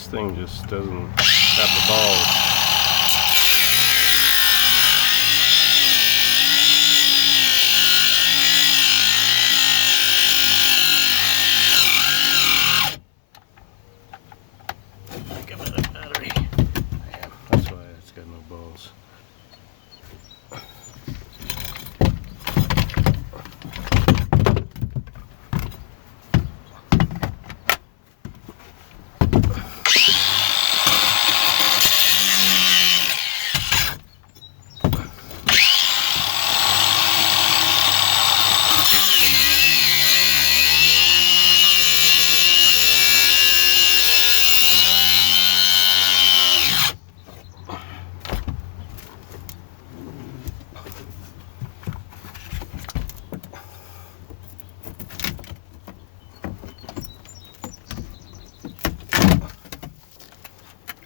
this thing just doesn't have the balls. Give it a battery. Yeah, that's why it's got no balls.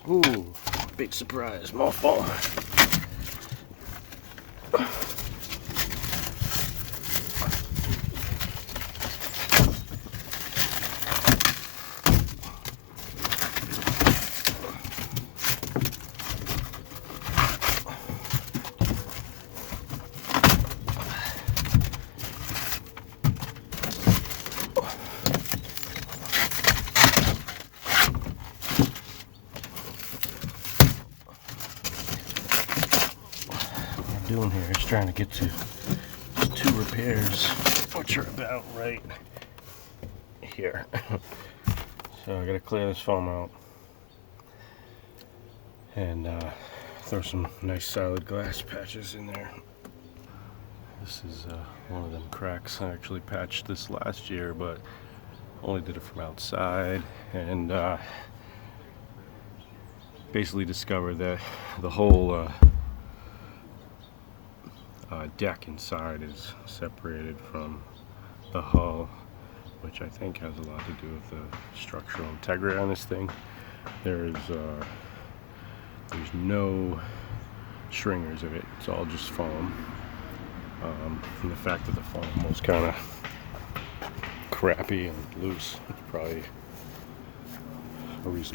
Ooh, big surprise, mothball. Doing here is trying to get to 2 repairs, which are about right here. So I gotta clear this foam out and throw some nice solid glass patches in there. This is one of them cracks. I actually patched this last year, but only did it from outside, and basically discovered that the whole deck inside is separated from the hull, which I think has a lot to do with the structural integrity on this thing. There's no stringers of it. It's all just foam. And the fact that the foam was kind of crappy and loose is probably a reason